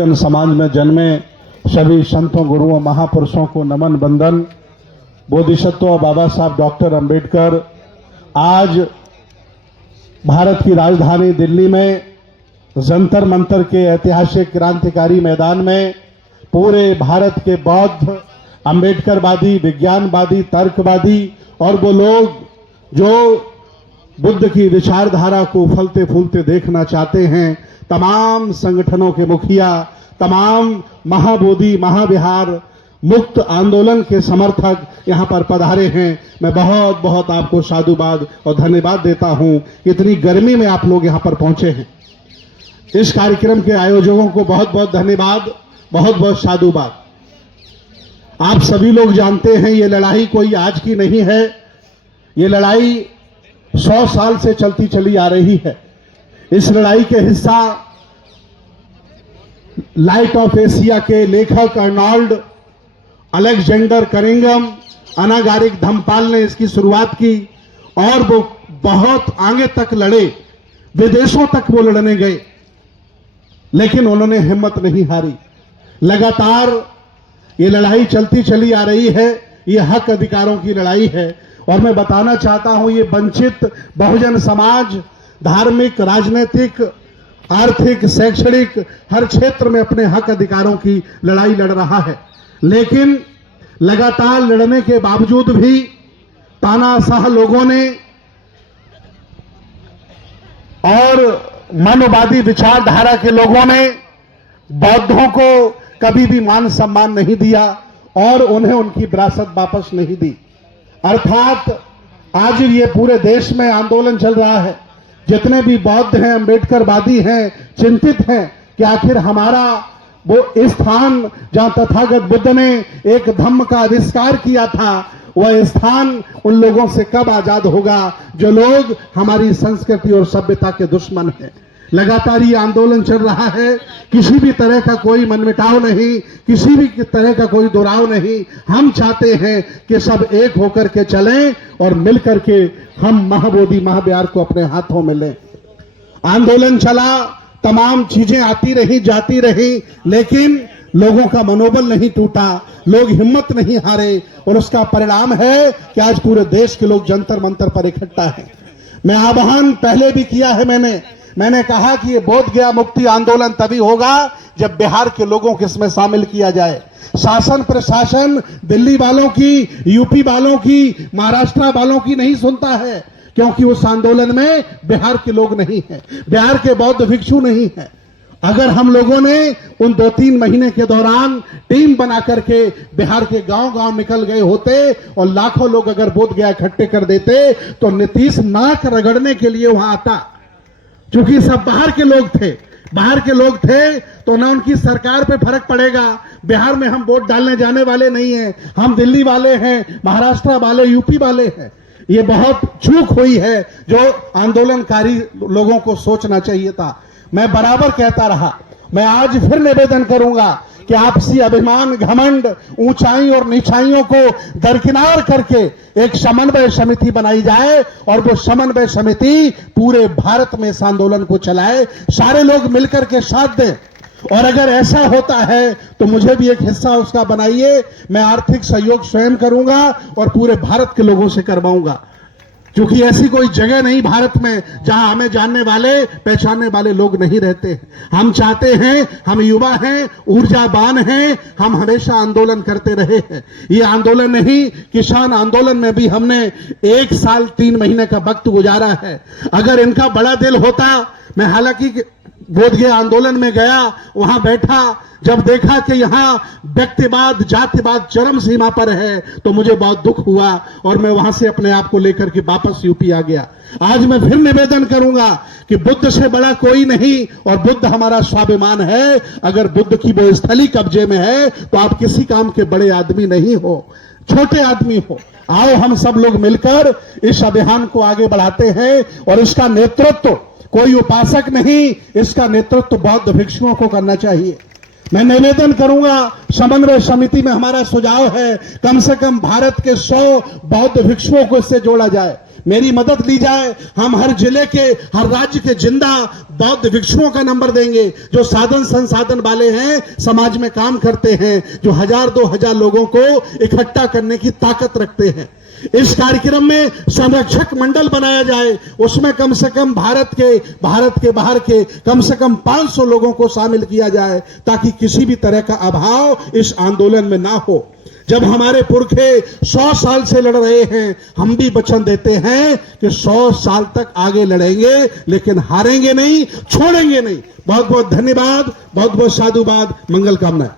बहुजन समाज में जन्मे सभी संतों, गुरुओं, महापुरुषों को नमन बंदन। बोधिसत्व बाबा साहब डॉक्टर अंबेडकर आज भारत की राजधानी दिल्ली में जंतर मंतर के ऐतिहासिक क्रांतिकारी मैदान में पूरे भारत के बौद्ध, अंबेडकरवादी, विज्ञानवादी, तर्कवादी और वो लोग जो बुद्ध की विचारधारा को फलते फूलते देखना चाहते हैं, तमाम संगठनों के मुखिया, तमाम महाबोधि, महाविहार, मुक्त आंदोलन के समर्थक यहां पर पधारे हैं। मैं बहुत बहुत आपको साधुवाद और धन्यवाद देता हूं। इतनी गर्मी में आप लोग यहां पर पहुंचे हैं। इस कार्यक्रम के आयोजकों को बहुत बहुत धन्यवाद, बहुत बहुत साधुवाद। आप सभी लोग जानते हैं ये लड़ाई कोई आज की नहीं है। ये लड़ाई 100 साल से चलती चली आ रही है। इस लड़ाई के हिस्सा लाइट ऑफ एशिया के लेखक अर्नोल्ड अलेक्जेंडर कनिंघम, अन्ना गारिक धम्मपाल ने इसकी शुरुआत की और वो बहुत आगे तक लड़े, विदेशों तक वो लड़ने गए, लेकिन उन्होंने हिम्मत नहीं हारी। लगातार ये लड़ाई चलती चली आ रही है। ये हक अधिकारों की लड़ाई है और मैं बताना चाहता हूं ये वंचित बहुजन समाज धार्मिक, राजनीतिक, आर्थिक, शैक्षणिक हर क्षेत्र में अपने हक अधिकारों की लड़ाई लड़ रहा है। लेकिन लगातार लड़ने के बावजूद भी तानाशाह लोगों ने और मानववादी विचारधारा के लोगों ने बौद्धों को कभी भी मान सम्मान नहीं दिया और उन्हें उनकी विरासत वापस नहीं दी। अर्थात आज ये पूरे देश में आंदोलन चल रहा है। जितने भी बौद्ध हैं, अंबेडकरवादी हैं, चिंतित हैं कि आखिर हमारा वो स्थान जहां तथागत बुद्ध ने एक धम्म का आविष्कार किया था, वह स्थान उन लोगों से कब आजाद होगा जो लोग हमारी संस्कृति और सभ्यता के दुश्मन हैं। लगातार ये आंदोलन चल रहा है। किसी भी तरह का कोई मनमुटाव नहीं, किसी भी तरह का कोई दुराव नहीं। हम चाहते हैं कि सब एक होकर के चलें और मिलकर के हम महाबोधि, महाविहार को अपने हाथों में लें। आंदोलन चला, तमाम चीजें आती रही, जाती रही, लेकिन लोगों का मनोबल नहीं टूटा, लोग हिम्मत नहीं हारे और उसका परिणाम है कि आज पूरे देश के लोग जंतर मंतर पर इकट्ठा हैं। मैं आह्वान पहले भी किया है। मैंने कहा कि ये बोध गया मुक्ति आंदोलन तभी होगा जब बिहार के लोगों को इसमें शामिल किया जाए। शासन प्रशासन दिल्ली वालों की, यूपी वालों की, महाराष्ट्र वालों की नहीं सुनता है, क्योंकि उस आंदोलन में बिहार के लोग नहीं हैं, बिहार के बौद्ध भिक्षु नहीं हैं। अगर हम लोगों ने उन 2-3 महीने के दौरान टीम बना करके बिहार के गांव-गांव निकल गए होते और लाखों लोग अगर बोध गया इकट्ठे कर देते तो नीतीश नाक रगड़ने के लिए वहां आता। क्योंकि सब बाहर के लोग थे तो ना उनकी सरकार पे फर्क पड़ेगा। बिहार में हम वोट डालने जाने वाले नहीं हैं, हम दिल्ली वाले हैं, महाराष्ट्र वाले, यूपी वाले हैं। ये बहुत चूक हुई है जो आंदोलनकारी लोगों को सोचना चाहिए था। मैं बराबर कहता रहा, मैं आज फिर निवेदन करूंगा कि आपसी अभिमान, घमंड, ऊंचाई और नीचाइयों को दरकिनार करके एक समन्वय समिति बनाई जाए और वो समन्वय समिति पूरे भारत में इस आंदोलन को चलाए, सारे लोग मिलकर के साथ दें। और अगर ऐसा होता है तो मुझे भी एक हिस्सा उसका बनाइए। मैं आर्थिक सहयोग स्वयं करूंगा और पूरे भारत के लोगों से करवाऊंगा, क्योंकि ऐसी कोई जगह नहीं भारत में जहां हमें जानने वाले, पहचानने वाले लोग नहीं रहते। हम चाहते हैं, हम युवा हैं, ऊर्जावान हैं, हम हमेशा आंदोलन करते रहे हैं। ये आंदोलन नहीं, किसान आंदोलन में भी हमने 1 साल 3 महीने का वक्त गुजारा है। अगर इनका बड़ा दिल होता, मैं हालांकि बोध गया आंदोलन में गया, वहां बैठा, जब देखा कि यहां व्यक्तिवाद, जातिवाद चरम सीमा पर है तो मुझे बहुत दुख हुआ और मैं वहां से अपने आप को लेकर के वापस यूपी आ गया। आज मैं फिर निवेदन करूंगा कि बुद्ध से बड़ा कोई नहीं और बुद्ध हमारा स्वाभिमान है। अगर बुद्ध की वो स्थली कब्जे में है तो आप किसी काम के बड़े आदमी नहीं हो, छोटे आदमी हो। आओ हम सब लोग मिलकर इस अभियान को आगे बढ़ाते हैं और इसका नेतृत्व कोई उपासक नहीं, इसका नेतृत्व बौद्ध भिक्षुओं को करना चाहिए। मैं निवेदन करूंगा, समन्वय समिति में हमारा सुझाव है कम से कम भारत के 100 बौद्ध भिक्षुओं को इससे जोड़ा जाए। मेरी मदद ली जाए। हम हर जिले के, हर राज्य के जिंदा बौद्ध भिक्षुओं का नंबर देंगे जो साधन संसाधन वाले हैं, समाज में काम करते हैं, जो 1000-2000 लोगों को इकट्ठा करने की ताकत रखते हैं। इस कार्यक्रम में संरक्षक मंडल बनाया जाए, उसमें कम से कम भारत के बाहर के कम से कम 500 लोगों को शामिल किया जाए, ताकि किसी भी तरह का अभाव इस आंदोलन में ना हो। जब हमारे पुरखे 100 साल से लड़ रहे हैं, हम भी वचन देते हैं कि 100 साल तक आगे लड़ेंगे, लेकिन हारेंगे नहीं, छोड़ेंगे नहीं। बहुत बहुत धन्यवाद, बहुत बहुत साधुवाद, मंगल कामना।